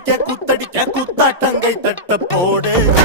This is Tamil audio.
குத்தடிக்க குத்தடிக்க குத்தாட்டங்கை தட்ட போடு.